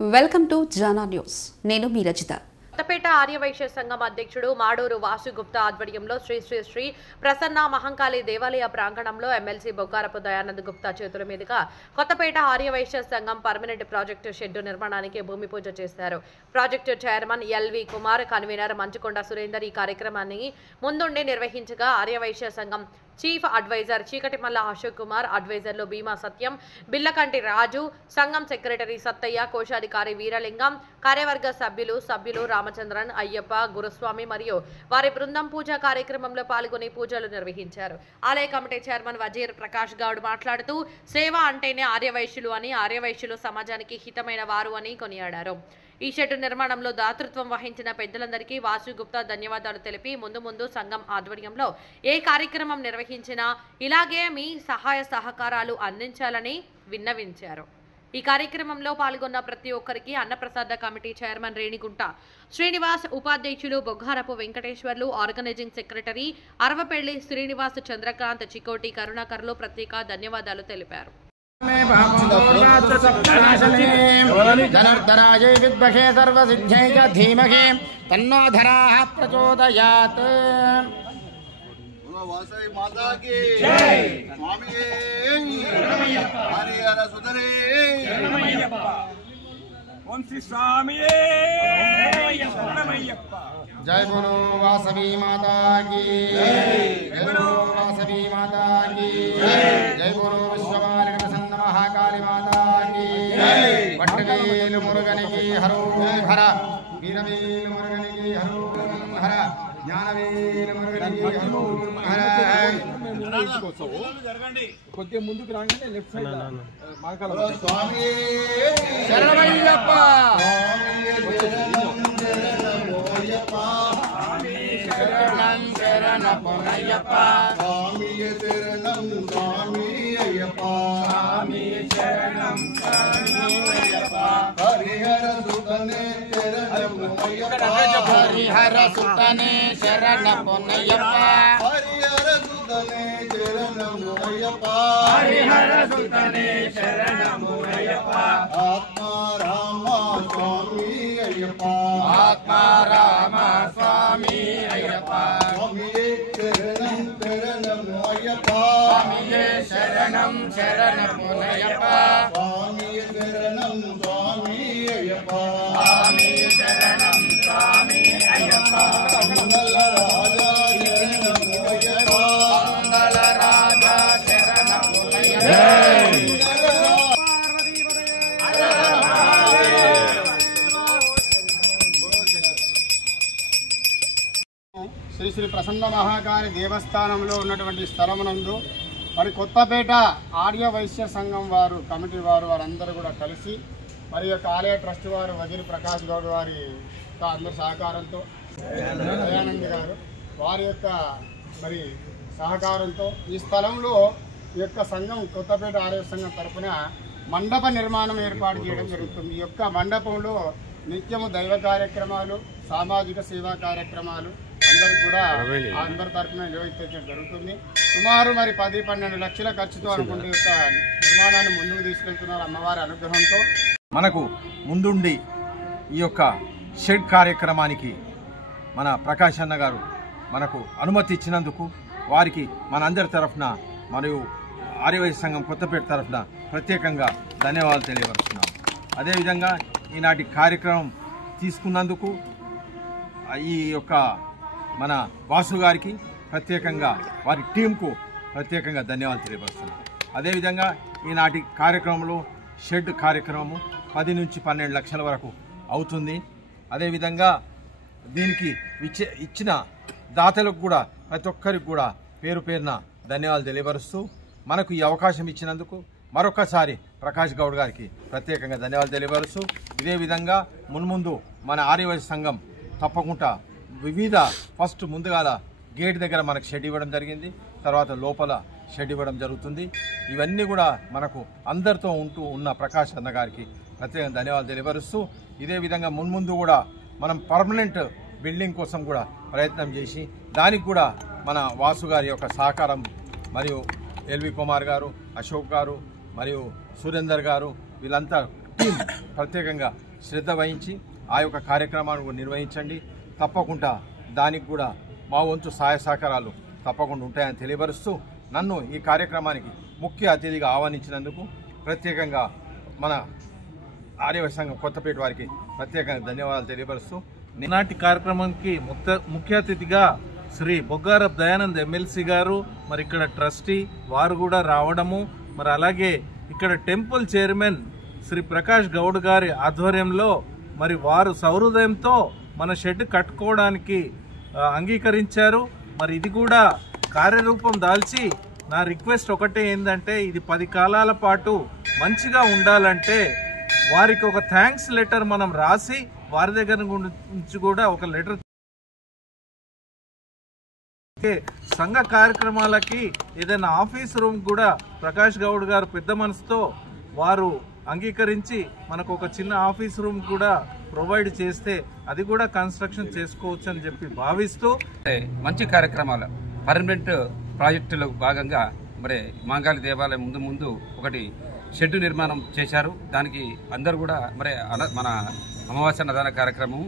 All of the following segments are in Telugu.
Welcome to Jana news. నేను మీ రజిత. కొత్తపేట ఆర్యవైశ్య సంఘం అధ్యక్షుడు మాడూరు వాసుగుప్తా ఆధ్వర్యంలో శ్రీ శ్రీ శ్రీ ప్రసన్న మహంకాళి దేవాలయ ప్రాంగణంలో ఎమ్మెల్సీ బొగ్గారపు దయానంద్ గుప్తా చేతుల మీదుగా కొత్తపేట ఆర్యవైశ్య సంఘం పర్మనెంట్ ప్రాజెక్టు షెడ్డు నిర్మాణానికి భూమి పూజ చేశారు. Project chairman L V Kumar, convener Manchukonda Surender ఈ కార్యక్రమాన్ని ముందుండి నిర్వహించగా ఆర్యవైశ్య సంఘం చీఫ్ అడ్వైజర్ చీకటిమల్ల అశోక్ కుమార్, అడ్వైజర్లు భీమా సత్యం, బిల్లకంటి రాజు, సంఘం సెక్రటరీ సత్తయ్య, కోశాధికారి వీరలింగం, కార్యవర్గ సభ్యులు రామచంద్రన్, అయ్యప్ప, గురుస్వామి మరియు వారి బృందం పూజా కార్యక్రమంలో పాల్గొని పూజలు నిర్వహించారు. ఆలయ కమిటీ చైర్మన్ వజీర్ ప్రకాష్ గౌడ్ మాట్లాడుతూ సేవ అంటేనే ఆర్యవైశ్యులు అని, ఆర్యవైశ్యులు సమాజానికి హితమైన వారు అని కొనియాడారు. ఈ షెడ్డు నిర్మాణంలో దాతృత్వం వహించిన పెద్దలందరికీ వాసుగుప్తా ధన్యవాదాలు తెలిపి ముందు సంఘం ఆధ్వర్యంలో ఏ కార్యక్రమం నిర్వహించినా ఇలాగే మీ సహాయ సహకారాలు అందించాలని విన్నవించారు. ఈ కార్యక్రమంలో పాల్గొన్న ప్రతి ఒక్కరికి అన్నప్రసాద కమిటీ చైర్మన్ రేణిగుంట శ్రీనివాస్, ఉపాధ్యక్షులు బొగ్గారపు వెంకటేశ్వర్లు, ఆర్గనైజింగ్ సెక్రటరీ అరవపెల్లి శ్రీనివాస్, చంద్రకాంత్, చికోటి, కరుణాకర్లు ప్రత్యేక ధన్యవాదాలు తెలిపారు. ధనుర్ధరాజై విద్మహే సర్వసిద్ధ్యై చ ధీమహి తన్నో ధరాః ప్రచోదయాత్. వాసవి మాతా కీ జై. స్వామియే శరణమయ్యప్ప. హరిహర సుధరే శరణమయ్యప్ప. ఓం శ్రీ స్వామియే శరణమయ్యప్ప. జై గురు వాసవి మాతా కీ జై. జై గురు వాసవి మాతా కీ జై. జై గురు విశ్వమాలిక ప్రసన్న మహాకాళి మాతా కీ జై. వట్టవేలు మురుగనికి హరో హర, వీరవేలు మురుగనికి హరో హర, జ్ఞానవేలు మురుగనికి హరో హర. కొద్దిగా ముందుకు రాగానే లెఫ్ట్ సైడ్ స్వామియే శరణమయ్యప్ప. శరణం శరణమయ్యప్ప. స్వామియే శరణం స్వామి అయ్యప్ప. శరణం శరణమయ్యప్ప. హరిహర సుధనే శరణం అయ్యప్ప. హరిహర సుతనే శరణమయ్యప్ప. హరిహర సుధనే శరణం అయ్యప్ప. హరిహర సుతనే శరణమయ్యప్ప. ఆత్మారామ స్వామి అయ్యప్ప. ఆత్మారామ స్వామి అయ్యప్ప. స్వామియే శరణం శరణం అయ్యప్ప. స్వామియే శరణం శరణమయ్యప్ప. స్వామియే శరణం స్వామి అయ్యప్ప. స్వామి శరణం స్వామి అయ్యప్ప. మంగళ రాజా శరణం అయ్యప్ప. మంగళ రాజా శరణమయ్యప్ప. శ్రీ శ్రీ ప్రసన్న మహాకాళి దేవస్థానంలో ఉన్నటువంటి స్థలమునందు మరి కొత్తపేట ఆర్యవైశ్య సంఘం వారు, కమిటీ వారందరూ కూడా కలిసి మరి యొక్క ఆలయ ట్రస్ట్ వారు వజీర్ ప్రకాష్ గౌడ్ వారి అందరి సహకారంతో, దయానంద్ గారు వారి యొక్క మరి సహకారంతో ఈ స్థలంలో ఈ యొక్క సంఘం కొత్తపేట ఆర్య సంఘం తరఫున మండప నిర్మాణం ఏర్పాటు చేయడం జరుగుతుంది. ఈ యొక్క మండపంలో నిత్యము దైవ కార్యక్రమాలు, సామాజిక సేవా కార్యక్రమాలు అందరికి కూడా అందరి తరఫున నిర్వహించడం జరుగుతుంది. సుమారు మరి 10-12 లక్షల ఖర్చుతో అనుకుంటే యొక్క నిర్మాణాన్ని ముందుకు తీసుకెళ్తున్నారు అమ్మవారి అనుగ్రహంతో. మనకు ముందుండి ఈ యొక్క షెడ్ కార్యక్రమానికి మన ప్రకాష్ అన్న గారు మనకు అనుమతి ఇచ్చినందుకు వారికి మనందరి తరఫున మరియు ఆర్యవైశ్య సంఘం కొత్తపేట తరఫున ప్రత్యేకంగా ధన్యవాదాలు తెలియపరుస్తున్నాం. అదేవిధంగా ఈనాటి కార్యక్రమం తీసుకున్నందుకు ఈ యొక్క మన వాసు గారికి ప్రత్యేకంగా, వారి టీంకు ప్రత్యేకంగా ధన్యవాదాలు తెలియపరుస్తున్నాం. అదేవిధంగా ఈనాటి కార్యక్రమంలో షెడ్ కార్యక్రమము 10 నుంచి 12 లక్షల వరకు అవుతుంది. అదేవిధంగా దీనికి ఇచ్చిన దాతలకు కూడా ప్రతి ఒక్కరికి కూడా పేరు పేరున ధన్యవాదాలు తెలియపరుస్తూ మనకు ఈ అవకాశం ఇచ్చినందుకు మరొకసారి ప్రకాష్ గౌడ్ గారికి ప్రత్యేకంగా ధన్యవాదాలు తెలియపరుస్తూ ఇదే విధంగా మున్ముందు మన ఆర్యవైశ్య సంఘం తప్పకుండా వివిధ ఫస్ట్ ముందుగాల గేట్ దగ్గర మనకు షెడ్ ఇవ్వడం జరిగింది, తర్వాత లోపల షెడ్ ఇవ్వడం జరుగుతుంది. ఇవన్నీ కూడా మనకు అందరితో ఉన్న ప్రకాష్ అన్న గారికి ప్రత్యేకంగా ధన్యవాదాలు తెలియపరుస్తూ ఇదే విధంగా మున్ముందు కూడా మనం పర్మనెంట్ బిల్డింగ్ కోసం కూడా ప్రయత్నం చేసి దానికి కూడా మన వాసు గారి యొక్క సహకారం మరియు ఎల్వి కుమార్ గారు, అశోక్ గారు మరియు సురేందర్ గారు వీళ్ళంతా టీం ప్రత్యేకంగా శ్రద్ధ వహించి ఆ యొక్క కార్యక్రమాన్ని నిర్వహించండి. తప్పకుండా దానికి కూడా మా వంతు సహాయ సహకారాలు తప్పకుండా ఉంటాయని తెలియపరుస్తూ నన్ను ఈ కార్యక్రమానికి ముఖ్య అతిథిగా ఆహ్వానించినందుకు ప్రత్యేకంగా మన ఆర్యవైశ్య సంఘం కొత్తపేట వారికి ప్రత్యేకంగా ధన్యవాదాలు తెలియపరుస్తూ ఈనాటి కార్యక్రమానికి ముఖ్య అతిథిగా శ్రీ బొగ్గారపు దయానంద్ ఎమ్మెల్సీ గారు, మరి ఇక్కడ ట్రస్టీ వారు కూడా రావడము, మరి అలాగే ఇక్కడ టెంపుల్ చైర్మన్ శ్రీ ప్రకాష్ గౌడ్ గారి ఆధ్వర్యంలో మరి వారు సౌహృదయంతో మన షెడ్ కట్టుకోవడానికి అంగీకరించారు. మరి ఇది కూడా కార్యరూపం దాల్చి నా రిక్వెస్ట్ ఒకటే ఏంటంటే, ఇది 10 కాలాల పాటు మంచిగా ఉండాలంటే వారికి ఒక థ్యాంక్స్ లెటర్ మనం రాసి వారి దగ్గర నుంచి కూడా ఒక లెటర్ సంఘ కార్యక్రమాలకి ఏదైనా ఆఫీస్ రూమ్ కూడా ప్రకాష్ గౌడ్ గారు పెద్ద మనసుతో వారు అంగీకరించి మనకు ఒక చిన్న ఆఫీస్ రూమ్ కూడా ప్రొవైడ్ చేస్తే అది కూడా కన్స్ట్రక్షన్ చేసుకోవచ్చు అని చెప్పి భావిస్తూ మంచి కార్యక్రమాలు పర్మనెంట్ ప్రాజెక్టులో భాగంగా మరి మాంగాలి దేవాలయం ముందు ఒకటి షెడ్ నిర్మాణం చేశారు. దానికి అందరూ కూడా మరి మన అమావాస్య అన్నదాన కార్యక్రమం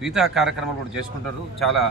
మిగతా కార్యక్రమాలు కూడా చేసుకుంటారు. చాలా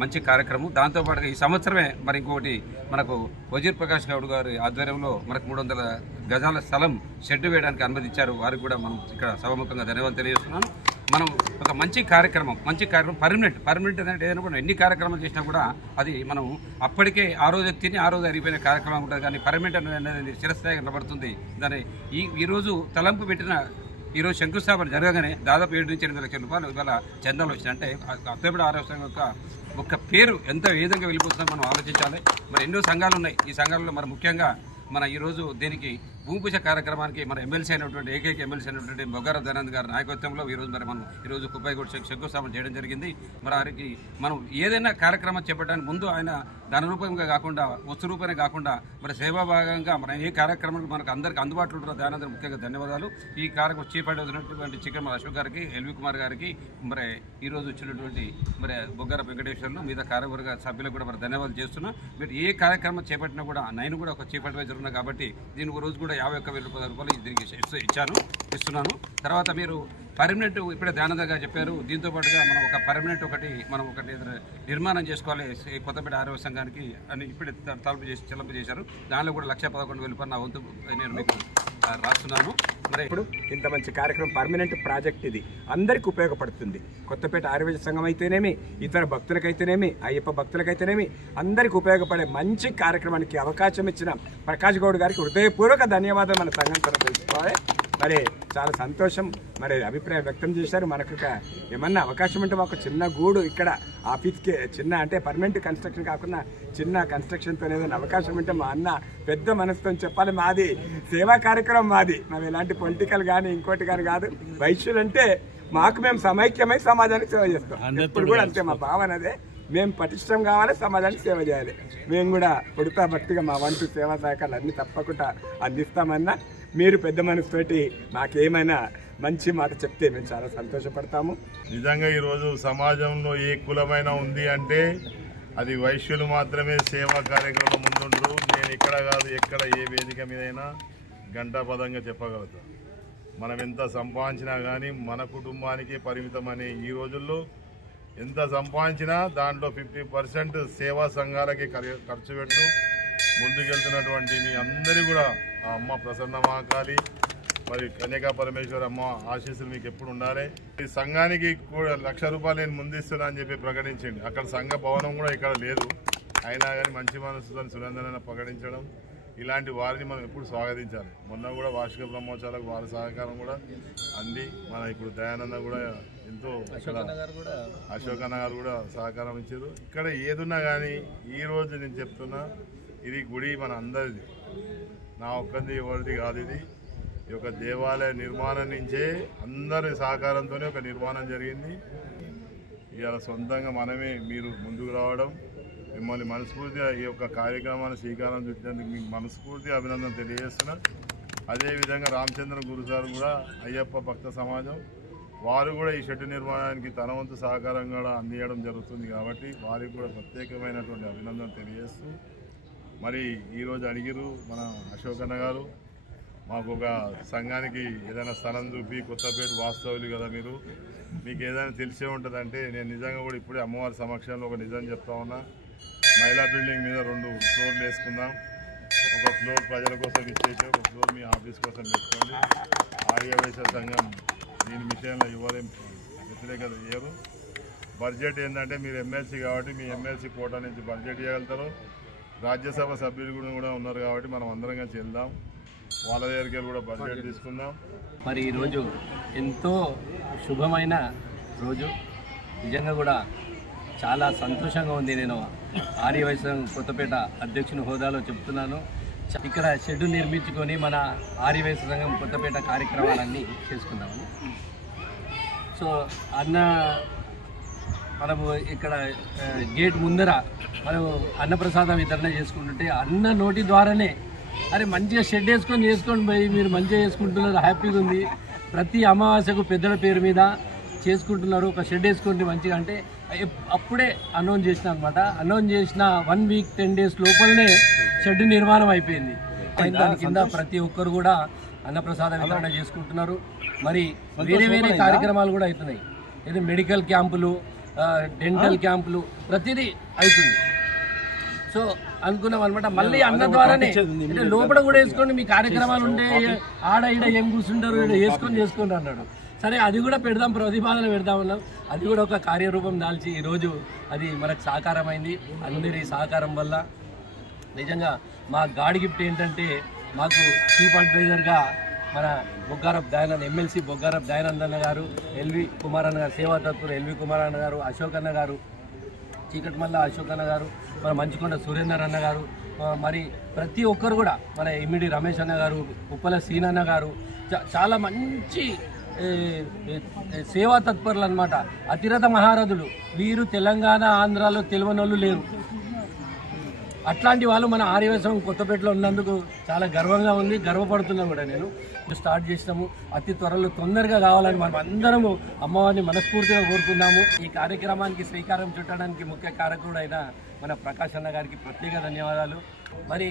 మంచి కార్యక్రమం. దాంతోపాటుగా ఈ సంవత్సరమే మరి ఇంకొకటి మనకు వజీర్ ప్రకాష్ గౌడ్ గారి ఆధ్వర్యంలో మనకు 300 గజాల స్థలం షెడ్ వేయడానికి అనుమతించారు. వారికి కూడా మనం ఇక్కడ సభాముఖంగా ధన్యవాదాలు తెలియజేస్తున్నాను. మనం ఒక మంచి కార్యక్రమం పర్మనెంట్ అంటే ఏదైనా కూడా ఎన్ని కార్యక్రమాలు చేసినా కూడా అది మనం అప్పటికే ఆ రోజు తిని ఆ రోజు అరిగిపోయిన కార్యక్రమం ఉంటుంది. కానీ పర్మనెంట్ అనేది చిరస్థాయిగా నిలబడుతుంది. దాని ఈరోజు తలంపు పెట్టిన ఈరోజు శంకుస్థాపన జరగగానే దాదాపు 7 నుంచి 8 లక్షల రూపాయలు ఇవాళ చందాలు వచ్చినాయి. అంటే కొత్తపేట ఆరోగ్యం యొక్క పేరు ఎంత విధంగా వెళ్ళిపోతుందో మనం ఆలోచించాలి. మరి ఎన్నో సంఘాలు ఉన్నాయి. ఈ సంఘాలలో మరి ముఖ్యంగా మన ఈరోజు దీనికి భూమి పూజ కార్యక్రమానికి మన ఎమ్మెల్సీ అయినటువంటి ఏకైక ఎమ్మెల్సీ అయినటువంటి బొగ్గారపు దయానంద్ గారి నాయకత్వంలో ఈరోజు మరి మనం ఈరోజు కుప్పాయిగూడ శంకుస్థాపన చేయడం జరిగింది. మరి వారికి మనం ఏదైనా కార్యక్రమం చేపట్టడానికి ముందు ఆయన ధన రూపంగా కాకుండా వస్తు రూపంగా కాకుండా మరి సేవాభాగంగా మన ఏ కార్యక్రమాలు మనకు అందరికీ అందుబాటులో ఉన్న దయానంద్ ముఖ్యంగా ధన్యవాదాలు. ఈ కార్యక్రమం చేపట్టినటువంటి చికెన్ అశోక్ గారికి, ఎల్వి కుమార్ గారికి, మరి ఈరోజు వచ్చినటువంటి మరి బొగ్గారపు వెంకటేశ్వర్లు మిగతా కార్యవర్గ సభ్యులకు కూడా మరి ధన్యవాదాలు చేస్తున్నాం. మీరు ఏ కార్యక్రమం చేపట్టినా కూడా నేను కూడా ఒక చీఫ్ అడ్వైజర్ ఉన్నా కాబట్టి దీనికి రోజు కూడా 51,000 రూపాయలు దీనికి ఇస్తున్నాను. తర్వాత మీరు పర్మనెంట్ ఇప్పుడే దయానంద గారు చెప్పారు. దీంతో పాటుగా మనం ఒక పర్మనెంట్ ఒకటి నిర్మాణం చేసుకోవాలి కొత్తపేట ఆరోగ్య సంఘానికి అని ఇప్పుడే చెల్లింపు చేశారు. దానిలో కూడా 1,11,000 రూపాయలు నా వంతు నేను మీకు రాస్తున్నాను. మరి ఇప్పుడు ఇంత మంచి కార్యక్రమం పర్మనెంట్ ప్రాజెక్ట్ ఇది అందరికీ ఉపయోగపడుతుంది. కొత్తపేట ఆయుర్వేద సంఘం అయితేనేమి, ఇతర భక్తులకైతేనేమి, అయ్యప్ప భక్తులకైతేనేమి అందరికీ ఉపయోగపడే మంచి కార్యక్రమానికి అవకాశం ఇచ్చిన ప్రకాష్ గౌడ్ గారికి హృదయపూర్వక ధన్యవాదాలు మన సంఘం తరఫున తెలుసుకోవాలి. మరి చాలా సంతోషం. మరి అభిప్రాయం వ్యక్తం చేశారు. మనకు ఏమన్నా అవకాశం ఉంటే మాకు చిన్న గూడు ఇక్కడ ఆఫీస్కి చిన్న అంటే పర్మనెంట్ కన్స్ట్రక్షన్ కాకుండా చిన్న కన్స్ట్రక్షన్తో ఏదైనా అవకాశం ఉంటే మా అన్న పెద్ద మనసుతో చెప్పాలి. మాది సేవా కార్యక్రమం, మాది మేము ఎలాంటి పొలిటికల్ కానీ ఇంకోటి కానీ కాదు. వైశ్యులంటే మాకు మేము సమైక్యమై సమాజానికి సేవ చేస్తాం. ఇప్పుడు కూడా అంతే మా భావన అదే. మేము పటిష్టం కావాలి, సమాజానికి సేవ చేయాలి. మేము కూడా పుడతా భక్తిగా మా వంతు సేవా సహకారాలు అన్నీ తప్పకుండా అందిస్తామన్నా మీరు పెద్ద మనసుతోటి మాకేమైనా మంచి మాట చెప్తే మేము చాలా సంతోషపడతాము. నిజంగా ఈరోజు సమాజంలో ఏ కులమైనా ఉంది అంటే అది వైశ్యులు మాత్రమే సేవా కార్యక్రమం ముందుంటారు. నేను ఇక్కడ కాదు ఎక్కడ ఏ వేదిక మీదైనా గంటాపదంగా చెప్పగలుగుతాను. మనం ఎంత సంపాదించినా కానీ మన కుటుంబానికి పరిమితమని ఈ రోజుల్లో ఎంత సంపాదించినా దాంట్లో 50% సేవా సంఘాలకి ఖర్చు పెడుతూ ముందుకెళ్తున్నటువంటి మీ అందరూ కూడా ఆ అమ్మ ప్రసన్న మహాకాళి మరి కన్యకా పరమేశ్వర అమ్మ ఆశీస్సులు మీకు ఎప్పుడు ఉండాలి. ఈ సంఘానికి కూడా 1,00,000 రూపాయలు నేను ముందిస్తున్నా అని చెప్పి ప్రకటించండి. అక్కడ సంఘ భవనం కూడా ఇక్కడ లేదు. అయినా కానీ మంచి మనసుతో సురేంద్రన ప్రకటించడం, ఇలాంటి వారిని మనం ఎప్పుడు స్వాగతించాలి. మొన్న కూడా వార్షిక బ్రహ్మోత్సవాలకు వారి సహకారం కూడా అంది. మన ఇప్పుడు దయానంద కూడా ఎంతో అశోక్ అన్న గారు కూడా సహకారం ఇచ్చారు. ఇక్కడ ఏదున్నా కానీ ఈరోజు నేను చెప్తున్నా, ఇది గుడి మన అందరిది, నా ఒక్కరిది ఎవరిది కాదు. ఇది ఈ యొక్క దేవాలయ నిర్మాణం నుంచే అందరి సహకారంతోనే ఒక నిర్మాణం జరిగింది. ఇవాళ సొంతంగా మనమే మీరు ముందుకు రావడం, మిమ్మల్ని మనస్ఫూర్తిగా ఈ యొక్క కార్యక్రమాన్ని శ్రీకారం చుట్టినందుకు మీకు మనస్ఫూర్తిగా అభినందన తెలియజేస్తున్నా. అదేవిధంగా రామచంద్ర గురుసారు కూడా అయ్యప్ప భక్త సమాజం వారు కూడా ఈ షెడ్ నిర్మాణానికి తన వంతు సహకారం కూడా అందించడం జరుగుతుంది. కాబట్టి వారికి కూడా ప్రత్యేకమైనటువంటి అభినందన తెలియజేస్తూ, మరి ఈరోజు అడిగిరు మన అశోక్ అన్న గారు మాకు ఒక సంఘానికి ఏదైనా స్థలం చూపి కొత్తపేట వాస్తవులు కదా మీరు, మీకు ఏదైనా తెలిసే ఉంటుందంటే నేను నిజంగా కూడా ఇప్పుడే అమ్మవారి సమక్షంలో ఒక నిజం చెప్తా ఉన్నా. మహిళా బిల్డింగ్ మీద 2 ఫ్లోర్లు వేసుకుందాం. ఒక ఫ్లోర్ ప్రజల కోసం ఇచ్చేసి ఒక ఫ్లోర్ మీ ఆఫీస్ కోసం పెట్టుకోండి. ఆర్యవైశ్య సంఘం దీని విషయంలో ఎవరేం వ్యతిరేకత చేయరు. బడ్జెట్ ఏంటంటే మీరు ఎమ్మెల్సీ కాబట్టి మీ ఎమ్మెల్సీ కోటా నుంచి బడ్జెట్ చేయగలుగుతారు. రాజ్యసభ సభ్యులు కూడా ఉన్నారు కాబట్టి మనం అందరం కలిసి వెళ్దాం, వాళ్ళ దగ్గరికి కూడా బడ్జెట్ తీసుకుందాం. మరి ఈరోజు ఎంతో శుభమైన రోజు, నిజంగా కూడా చాలా సంతోషంగా ఉంది. నేను ఆర్యవైశ్య కొత్తపేట అధ్యక్షుని హోదాలో చెప్తున్నాను. ఇక్కడ షెడ్ నిర్మించుకొని మన ఆర్యవైశ్య సంఘం కొత్తపేట కార్యక్రమాలన్నీ చేసుకున్నాము. సో మనము ఇక్కడ గేట్ ముందర మనం అన్నప్రసాద వితరణ చేసుకుంటుంటే అన్న నోటి ద్వారానే అరే మంచిగా షెడ్ చేసుకోండి పోయి మీరు మంచిగా చేసుకుంటున్నారు, హ్యాపీగా ఉంది. ప్రతి అమావాస్యకు పెద్దల పేరు మీద చేసుకుంటున్నారు, ఒక షెడ్ వేసుకోండి మంచిగా అంటే అప్పుడే అనౌన్స్ చేసిన అనమాట. అనౌన్స్ చేసిన 1 వీక్ 10 డేస్ లోపలనే షెడ్ నిర్మాణం అయిపోయింది. దాని కింద ప్రతి ఒక్కరు కూడా అన్నప్రసాద వితరణ చేసుకుంటున్నారు. మరి వేరే వేరే కార్యక్రమాలు కూడా అవుతున్నాయి. ఇది మెడికల్ క్యాంపులు, డెంటల్ క్యాంపులు ప్రతిదీ అవుతుంది. సో అనుకున్నాం అనమాట. మళ్ళీ అన్న ద్వారానే లోపల కూడా వేసుకోండి, మీ కార్యక్రమాలు ఉంటే ఆడ ఈడ ఏం కూర్చుంటారు, ఈడ చేసుకొని అన్నాడు. సరే అది కూడా పెడదాం, ప్రతిపాదన పెడదామన్నాం. అది కూడా ఒక కార్యరూపం దాల్చి ఈరోజు అది మనకు సాకారమైంది. అందరి సహకారం వల్ల నిజంగా మా గాడి గిఫ్ట్ ఏంటంటే మాకు చీఫ్ అడ్వైజర్గా మన బొగ్గారప్ దయానంద్ ఎమ్మెల్సీ బొగ్గారప్ దయానంద్ అన్న గారు, ఎల్వి కుమార్ అన్న గారు, సేవా తత్పూర్ ఎల్వి కుమార్ అన్న గారు, అశోక్ అన్న గారు, చీకటిమల్ల అశోక్ అన్న గారు, మన మంచుకొండ సురేందర్ అన్న గారు, మరి ప్రతి ఒక్కరు కూడా మన ఇమిడి రమేష్ అన్న గారు, ఉప్పల సీన్ అన్న గారు చాలా మంచి సేవా తత్పరులు అనమాట. అతిరథ మహారథులు వీరు. తెలంగాణ ఆంధ్రాలో తెలియనోళ్ళు లేరు. అట్లాంటి వాళ్ళు మన ఆర్యవైశ్యం కొత్తపేటలో ఉన్నందుకు చాలా గర్వంగా ఉంది, గర్వపడుతున్నా కూడా. నేను స్టార్ట్ చేసినాము, అతి త్వరలో తొందరగా కావాలని మనం అందరము అమ్మవారిని మనస్ఫూర్తిగా కోరుకుందాము. ఈ కార్యక్రమానికి శ్రీకారం చుట్టడానికి ముఖ్య కారకుడు అయిన మన ప్రకాష్ అన్న గారికి ప్రత్యేక ధన్యవాదాలు. మరి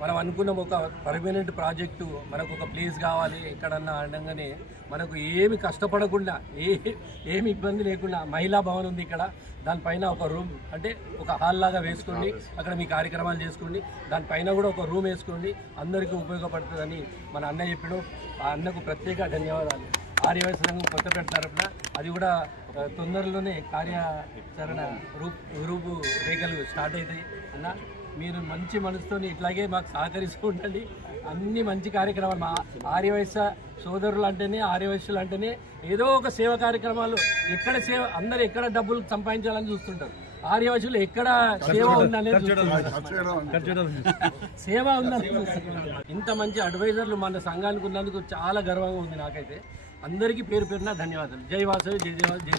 మనం అనుకున్నాం ఒక పర్మనెంట్ ప్రాజెక్టు, మనకు ఒక ప్లేస్ కావాలి ఎక్కడన్నా అనగానే మనకు ఏమి కష్టపడకుండా ఏమి ఇబ్బంది లేకుండా మహిళా భవన్ ఉంది ఇక్కడ. దానిపైన ఒక రూమ్ అంటే ఒక హాల్ లాగా వేసుకోండి, అక్కడ మీ కార్యక్రమాలు చేసుకోండి. దానిపైన కూడా ఒక రూమ్ వేసుకోండి, అందరికీ ఉపయోగపడుతుందని మన అన్న చెప్పాడు. ఆ అన్నకు ప్రత్యేక ధన్యవాదాలు. ఆర్యవైశ్య సంఘం కొత్తపేట తరఫున అది కూడా తొందరలోనే కార్యాచరణ రూపురేఖలు స్టార్ట్ అవుతాయి. అన్న మీరు మంచి మనసుతో ఇట్లాగే మాకు సహకరిస్తూ ఉండండి. అన్ని మంచి కార్యక్రమాలు మా ఆర్యవైశ్య సోదరులు అంటేనే, ఆర్యవైశ్యులు అంటేనే ఏదో ఒక సేవ కార్యక్రమాలు, ఎక్కడ సేవ అందరూ ఎక్కడ డబ్బులు సంపాదించాలని చూస్తుంటారు. ఆర్యవైశ్యులు ఎక్కడ సేవ ఉందనేది సేవ ఉందని. ఇంత మంచి అడ్వైజర్లు మన సంఘానికి ఉన్నందుకు చాలా గర్వంగా ఉంది నాకైతే. అందరికీ పేరు పేరున ధన్యవాదాలు. జై వాసవి, జై జై.